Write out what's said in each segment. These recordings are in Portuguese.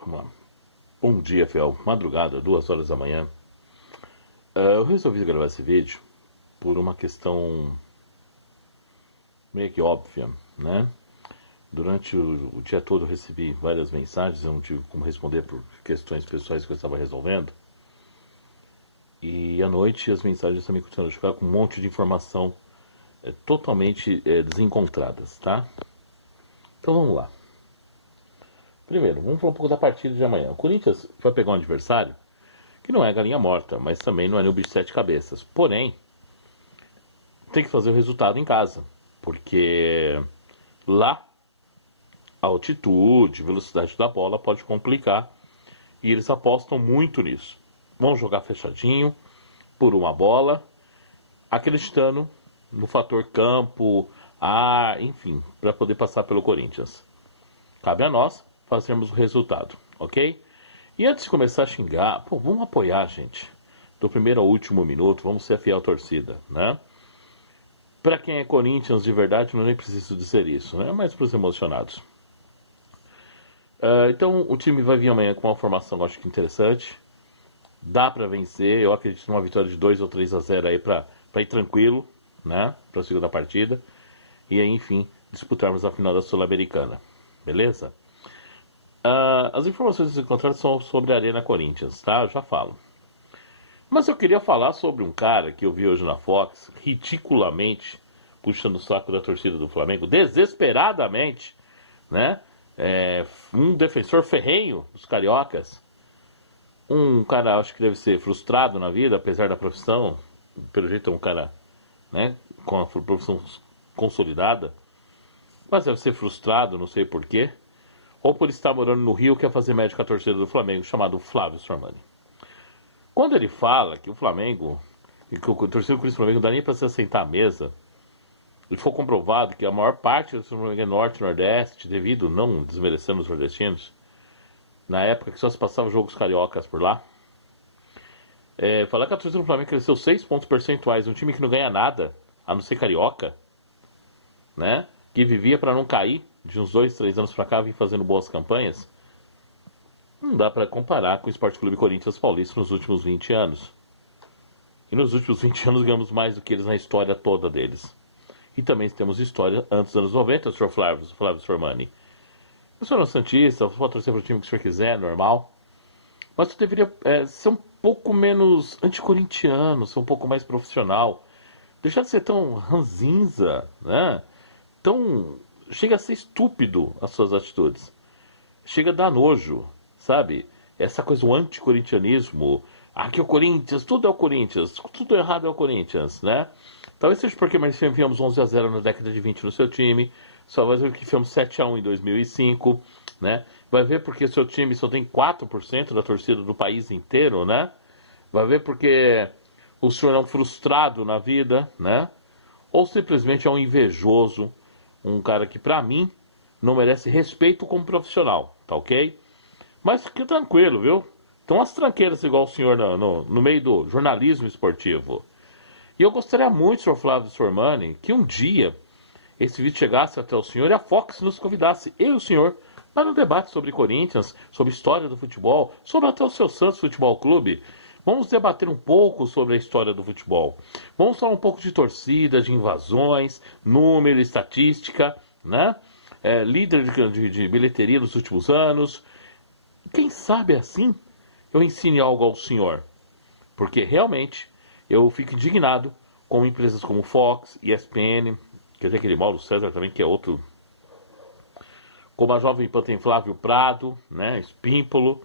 Vamos lá. Bom dia, fiel. Madrugada, 2 horas da manhã. Eu resolvi gravar esse vídeo por uma questão meio que óbvia, né? Durante o dia todo eu recebi várias mensagens, eu não tive como responder por questões pessoais que eu estava resolvendo. E à noite as mensagens também continuaram a chegar com um monte de informação totalmente desencontradas, tá? Então vamos lá. Primeiro, vamos falar um pouco da partida de amanhã. O Corinthians vai pegar um adversário que não é galinha morta, mas também não é nenhum bicho de sete cabeças. Porém, tem que fazer o resultado em casa, porque lá a altitude, velocidade da bola pode complicar e eles apostam muito nisso. Vão jogar fechadinho por uma bola, acreditando no fator campo, ar, enfim, para poder passar pelo Corinthians. Cabe a nós fazermos o resultado, ok? E antes de começar a xingar, vamos apoiar, gente. Do primeiro ao último minuto, vamos ser a fiel torcida, né? Para quem é Corinthians de verdade, não nem preciso dizer isso, né? Mas para os emocionados. Então, o time vai vir amanhã com uma formação, acho que interessante. Dá para vencer, eu acredito numa vitória de 2 ou 3-0 aí para ir tranquilo, né? Para a segunda partida. E aí, enfim, disputarmos a final da Sul-Americana. Beleza? As informações encontradas são sobre a Arena Corinthians, tá? Eu já falo. Mas eu queria falar sobre um cara que eu vi hoje na Fox, ridiculamente puxando o saco da torcida do Flamengo, desesperadamente, né? Um defensor ferrenho dos cariocas. Um cara, acho que deve ser frustrado na vida, apesar da profissão. Pelo jeito é um cara, né, com a profissão consolidada. Mas deve ser frustrado, não sei porquê. Ou por estar morando no Rio, quer fazer médico à torcida do Flamengo, chamado Flávio Sormani. Quando ele fala que o Flamengo, e que o torcedor do Flamengo não dá nem para se assentar à mesa, e foi comprovado que a maior parte do Flamengo é norte e nordeste, devido, não desmerecendo os nordestinos, na época que só se passava jogos cariocas por lá, falar que a torcida do Flamengo cresceu 6 pontos percentuais, um time que não ganha nada, a não ser carioca, né? Que vivia para não cair, de uns 2, 3 anos para cá, vem fazendo boas campanhas, não dá para comparar com o Sport Clube Corinthians Paulista nos últimos 20 anos. E nos últimos 20 anos ganhamos mais do que eles na história toda deles. E também temos história antes dos anos 90, o Sr. Flávio Sormani. Eu sou santista, pode torcer para o time que o senhor quiser, normal. Mas você deveria ser um pouco menos anticorintiano, ser um pouco mais profissional. Deixar de ser tão ranzinza, né? Tão... Chega a ser estúpido as suas atitudes. Chega a dar nojo, sabe? Essa coisa do anticorintianismo. Aqui é o Corinthians, tudo é o Corinthians, tudo errado é o Corinthians, né? Talvez seja porque nós enfiamos 11-0 na década de 20 no seu time, só vai ver que enfiamos 7-1 em 2005, né? Vai ver porque seu time só tem 4% da torcida do país inteiro, né? Vai ver porque o senhor é um frustrado na vida, né? Ou simplesmente é um invejoso, um cara que pra mim não merece respeito como profissional, tá ok? Mas fique tranquilo, viu? Tem umas tranqueiras igual o senhor no meio do jornalismo esportivo. E eu gostaria muito, senhor Flávio Sormani, que um dia esse vídeo chegasse até o senhor e a Fox nos convidasse, eu e o senhor, para um debate sobre Corinthians, sobre história do futebol, sobre até o seu Santos Futebol Clube. Vamos debater um pouco sobre a história do futebol. Vamos falar um pouco de torcida, de invasões, número, estatística, né? Líder de bilheteria nos últimos anos. Quem sabe assim eu ensine algo ao senhor. Porque realmente eu fico indignado com empresas como Fox, ESPN, quer dizer, aquele Mauro César também, que é outro. Como a Jovem Pan tem Flávio Prado, né? Espímpolo.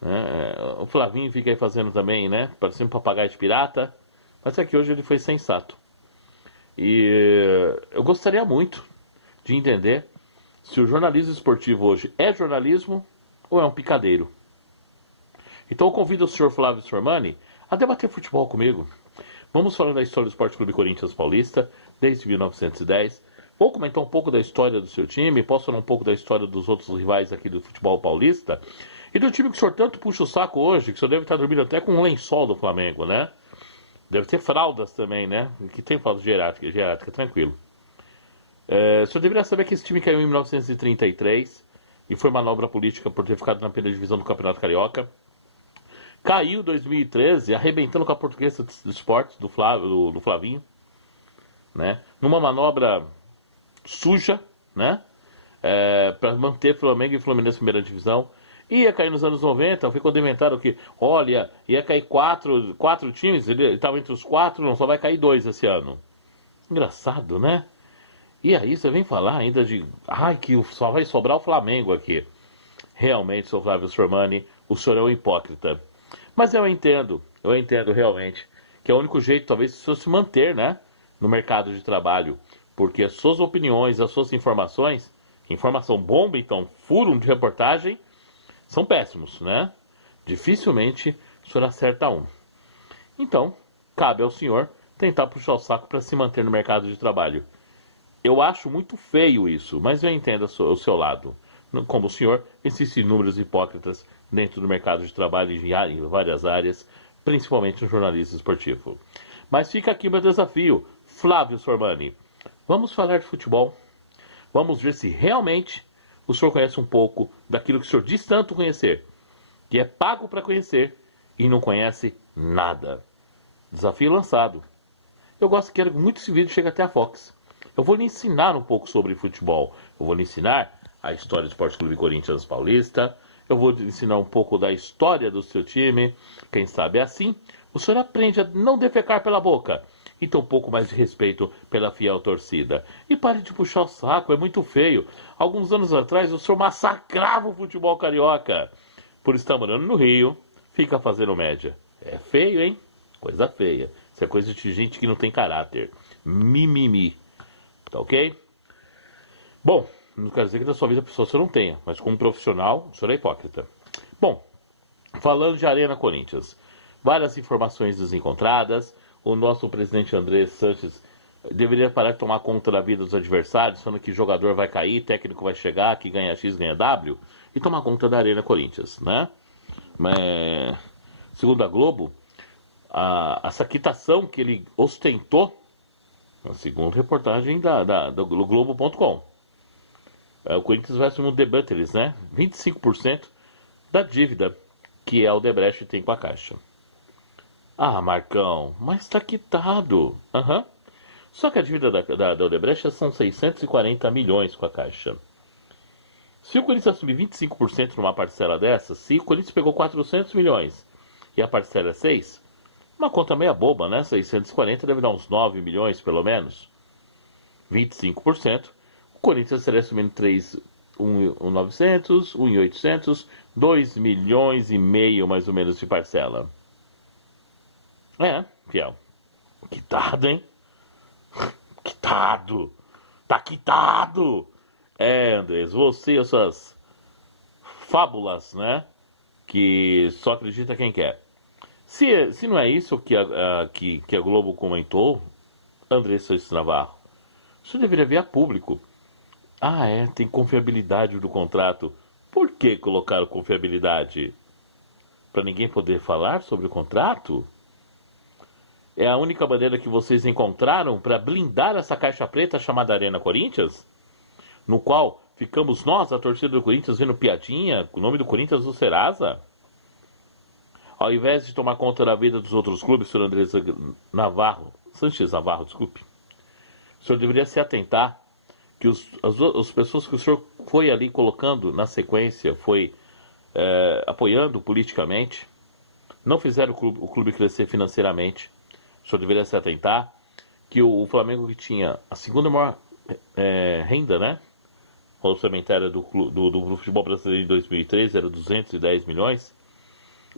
Né? O Flavinho fica aí fazendo também, né? Parecendo um papagaio de pirata. Mas é que hoje ele foi sensato. E eu gostaria muito de entender se o jornalismo esportivo hoje é jornalismo ou é um picadeiro. Então eu convido o senhor Flávio Sormani a debater futebol comigo. Vamos falar da história do Sport Clube Corinthians Paulista, desde 1910. Vou comentar um pouco da história do seu time, posso falar um pouco da história dos outros rivais aqui do futebol paulista. E do time que o senhor tanto puxa o saco hoje, que o senhor deve estar dormindo até com um lençol do Flamengo, né? Deve ter fraldas também, né? Que tem fralda geriátrica, tranquilo. O senhor deveria saber que esse time caiu em 1933, e foi manobra política por ter ficado na primeira divisão do Campeonato Carioca. Caiu em 2013, arrebentando com a Portuguesa de Esportes, do Flavinho, né? Numa manobra suja, né? Para manter Flamengo e Fluminense na primeira divisão. Ia cair nos anos 90, foi quando inventaram que, olha, ia cair quatro times, ele estava entre os quatro, não, só vai cair 2 esse ano. Engraçado, né? E aí você vem falar ainda de, que só vai sobrar o Flamengo aqui. Realmente, Sr. Flávio Sormani, o senhor é um hipócrita. Mas eu entendo realmente que é o único jeito, talvez, de o senhor se manter, né, no mercado de trabalho. Porque as suas opiniões, as suas informações, informação bomba, então, furo de reportagem, são péssimos, né? Dificilmente o senhor acerta um. Então, cabe ao senhor tentar puxar o saco para se manter no mercado de trabalho. Eu acho muito feio isso, mas eu entendo o seu lado. Como o senhor, existem inúmeros hipócritas dentro do mercado de trabalho em várias áreas, principalmente no jornalismo esportivo. Mas fica aqui o meu desafio, Flávio Sormani. Vamos falar de futebol. Vamos ver se realmente o senhor conhece um pouco daquilo que o senhor diz tanto conhecer, que é pago para conhecer e não conhece nada. Desafio lançado. Eu quero muito esse vídeo chegue até a Fox. Eu vou lhe ensinar um pouco sobre futebol. Eu vou lhe ensinar a história do Esporte Clube Corinthians Paulista. Eu vou lhe ensinar um pouco da história do seu time. Quem sabe assim, o senhor aprende a não defecar pela boca e ter um pouco mais de respeito pela fiel torcida. E pare de puxar o saco, é muito feio. Alguns anos atrás, o senhor massacrava o futebol carioca. Por estar morando no Rio, fica fazendo média. É feio, hein? Coisa feia. Isso é coisa de gente que não tem caráter. Mimimi. Tá ok? Bom, não quer dizer que da sua vida a pessoa você não tenha, mas como profissional, o senhor é hipócrita. Bom, falando de Arena Corinthians, várias informações desencontradas. O nosso presidente André Sanches deveria parar de tomar conta da vida dos adversários, falando que jogador vai cair, técnico vai chegar, que ganha X, ganha W, e tomar conta da Arena Corinthians, né? Mas, segundo a Globo, essa quitação que ele ostentou, segundo reportagem do Globo.com, o Corinthians vai assumir um debêntures, né? 25% da dívida que a Odebrecht tem com a Caixa. Ah, Marcão, mas tá quitado. Uhum. Só que a dívida da Odebrecht são 640 milhões com a Caixa. Se o Corinthians assumir 25% numa parcela dessa, se o Corinthians pegou 400 milhões e a parcela é 6, uma conta meia boba, né? 640 deve dar uns 9 milhões, pelo menos. 25%. O Corinthians estaria assumindo 1.900, 1.800, 2 milhões e meio, mais ou menos, de parcela. Fiel. Quitado, hein? Quitado. Tá quitado. Andrés, você e as suas fábulas, né? Que só acredita quem quer. Se não é isso que a Globo comentou, André Sanches Navarro, isso deveria vir a público. Tem confiabilidade do contrato. Por que colocaram confiabilidade? Para ninguém poder falar sobre o contrato? É a única maneira que vocês encontraram para blindar essa caixa preta chamada Arena Corinthians? No qual ficamos nós, a torcida do Corinthians, vendo piadinha com o nome do Corinthians no Serasa? Ao invés de tomar conta da vida dos outros clubes, Sr. André Sanches Navarro, desculpe, o senhor deveria se atentar que as pessoas que o senhor foi ali colocando na sequência, foi apoiando politicamente, não fizeram o clube crescer financeiramente. O senhor deveria se atentar que o Flamengo, que tinha a segunda maior renda, né, orçamentária do futebol brasileiro em 2013, era 210 milhões,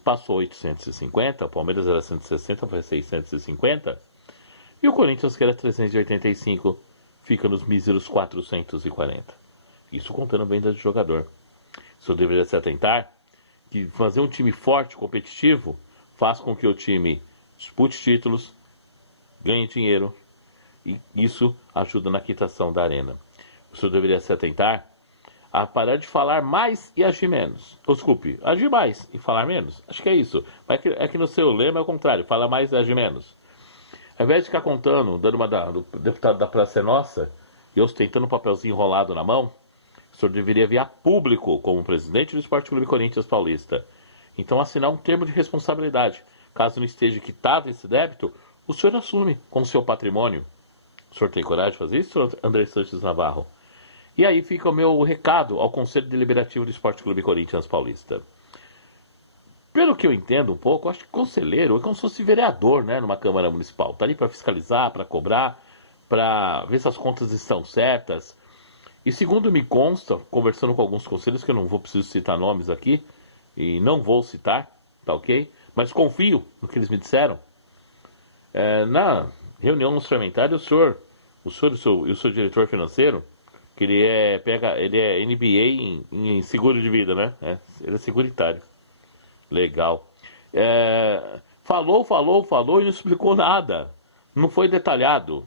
passou a 850, o Palmeiras era 160, foi 650, e o Corinthians, que era 385, fica nos míseros 440. Isso contando venda de jogador. O senhor deveria se atentar que fazer um time forte, competitivo, faz com que o time dispute títulos, ganhe dinheiro, e isso ajuda na quitação da arena. O senhor deveria se atentar a parar de falar mais e agir menos. Desculpe, agir mais e falar menos. Acho que é isso. É que no seu lema é o contrário, fala mais e agir menos. Ao invés de ficar contando, dando uma do deputado da Praça é Nossa, e ostentando um papelzinho enrolado na mão, O senhor deveria vir a público como presidente do Esporte Clube Corinthians Paulista. Então assinar um termo de responsabilidade. Caso não esteja quitado esse débito, o senhor assume como seu patrimônio. O senhor tem coragem de fazer isso, senhor André Sanches Navarro? E aí fica o meu recado ao Conselho Deliberativo do Esporte Clube Corinthians Paulista. Pelo que eu entendo um pouco, eu acho que conselheiro é como se fosse vereador, né, numa Câmara Municipal. Está ali para fiscalizar, para cobrar, para ver se as contas estão certas. E segundo me consta, conversando com alguns conselheiros, que eu não vou preciso citar nomes aqui, e não vou citar, tá ok? Mas confio no que eles me disseram. Na reunião orçamentária, o senhor e o seu diretor financeiro, que ele é MBA em seguro de vida, né? Ele é seguritário. Legal. Falou e não explicou nada. Não foi detalhado.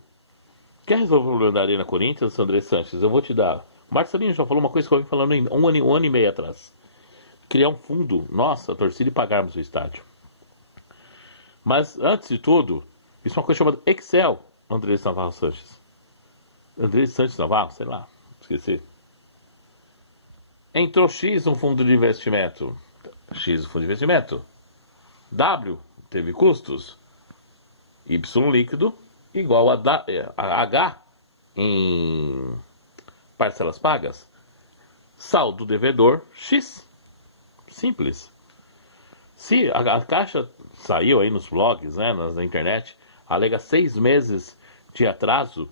Quer resolver o problema da Arena Corinthians, André Sanches? Eu vou te dar. O Marcelinho já falou uma coisa que eu vim falando um ano e meio atrás. Criar um fundo, nossa, a torcida, e pagarmos o estádio. Mas, antes de tudo, isso é uma coisa chamada Excel, André Navarro Sanches. André Sanches Navarro, sei lá, esqueci. Entrou X no fundo de investimento. X no fundo de investimento. W teve custos. Y líquido igual a H em parcelas pagas. Saldo devedor X. Simples. Se a Caixa saiu aí nos blogs, né, na internet, alega 6 meses de atraso,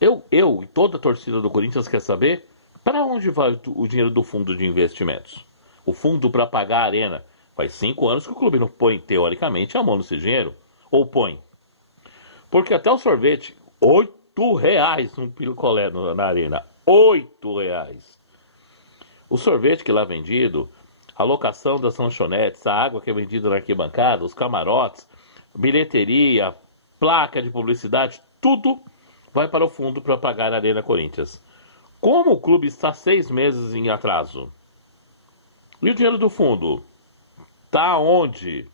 eu e toda a torcida do Corinthians quer saber para onde vai o dinheiro do fundo de investimentos. O fundo para pagar a arena. Faz 5 anos que o clube não põe, teoricamente, a mão nesse dinheiro. Ou põe. Porque até o sorvete, R$8 um picolé na arena. R$8. O sorvete que lá é vendido, a locação das lanchonetes, a água que é vendida na arquibancada, os camarotes, bilheteria, placa de publicidade, tudo vai para o fundo para pagar a Arena Corinthians. Como o clube está 6 meses em atraso? E o dinheiro do fundo? Tá onde?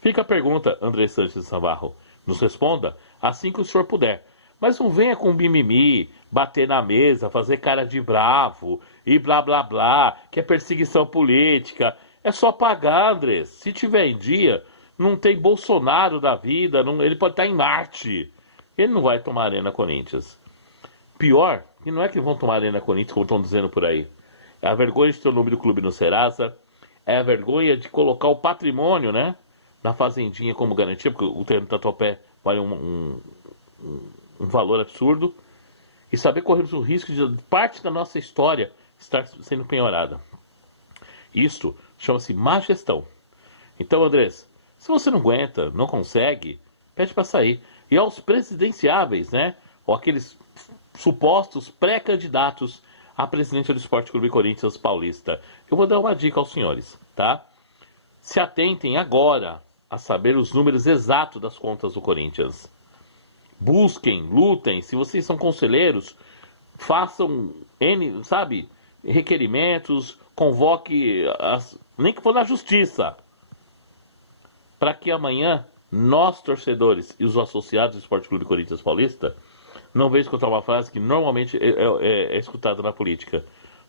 Fica a pergunta, André Sanches Navarro. Nos responda assim que o senhor puder. Mas não venha com mimimi, bater na mesa, fazer cara de bravo e blá blá blá, que é perseguição política. É só pagar, André. Se tiver em dia, não tem Bolsonaro da vida, ele pode estar em Marte. Ele não vai tomar Arena Corinthians. Pior, que não é que vão tomar Arena Corinthians, como estão dizendo por aí. É a vergonha de ter o nome do clube no Serasa, é a vergonha de colocar o patrimônio, né, na fazendinha como garantia, porque o terreno do Tatuapé vale um valor absurdo, e saber corrermos o risco de parte da nossa história estar sendo penhorada. Isso chama-se má gestão. Então, Andrés, se você não aguenta, não consegue, pede para sair. E aos presidenciáveis, né, ou aqueles supostos pré-candidatos a presidente do Esporte Clube Corinthians Paulista, eu vou dar uma dica aos senhores, tá? Se atentem agora a saber os números exatos das contas do Corinthians. Busquem, lutem. Se vocês são conselheiros, façam requerimentos, convoque, nem que for na justiça, para que amanhã nós, torcedores e os associados do Esporte Clube Corinthians Paulista, não venham escutar uma frase que normalmente é escutada na política.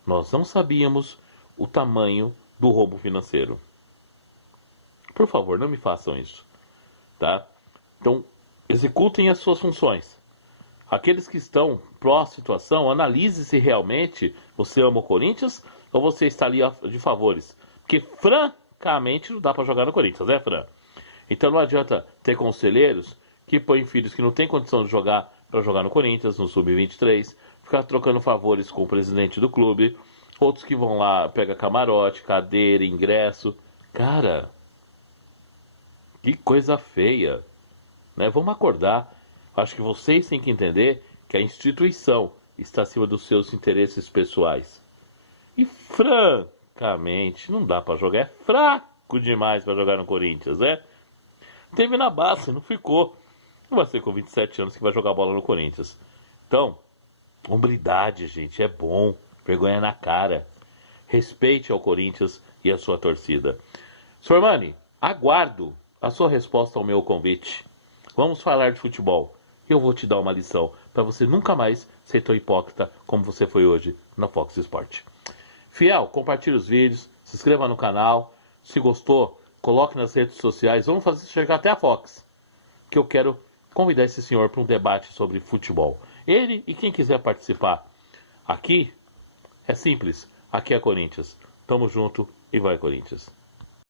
Nós não sabíamos o tamanho do roubo financeiro. Por favor, não me façam isso, tá? Então, executem as suas funções. Aqueles que estão pró-situação, analise se realmente você ama o Corinthians ou você está ali de favores. Porque, francamente, não dá para jogar no Corinthians, né, Fran? Então não adianta ter conselheiros que põem filhos que não têm condição de jogar para jogar no Corinthians, no Sub-23, ficar trocando favores com o presidente do clube, outros que vão lá, pega camarote, cadeira, ingresso. Cara, que coisa feia, né? Vamos acordar. Acho que vocês têm que entender que a instituição está acima dos seus interesses pessoais. E francamente, não dá para jogar. É fraco demais para jogar no Corinthians, né? Teve na base, não ficou. Não vai ser com 27 anos que vai jogar bola no Corinthians. Então, hombridade, gente, é bom. Vergonha na cara. Respeite ao Corinthians e a sua torcida. Sr. Mani, aguardo a sua resposta ao meu convite. Vamos falar de futebol. eu vou te dar uma lição para você nunca mais ser tão hipócrita como você foi hoje na Fox Sport. Fiel, compartilhe os vídeos, se inscreva no canal. Se gostou, coloque nas redes sociais. Vamos fazer chegar até a Fox, que eu quero convidar esse senhor para um debate sobre futebol. Ele e quem quiser participar. Aqui é simples. Aqui é Corinthians. Tamo junto e vai, Corinthians.